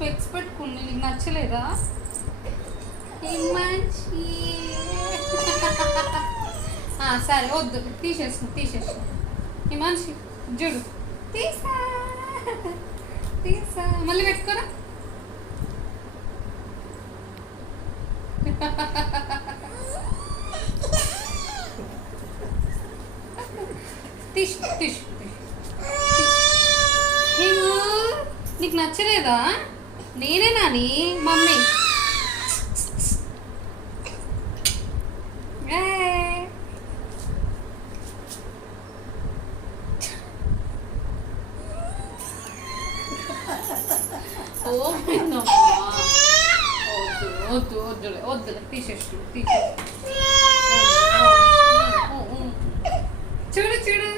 Specs పెట్టుకుని నీకు నచ్చలేదా? ఏం మంచి సరే వద్దు, తీసేసిన ఈ మనిషి చూడు, తీసా మళ్ళీ పెట్టుకోరా. తీసు నీకు నచ్చలేదా? నేనే నాని మమ్మీ. వద్దులే తీసేసి చూడు.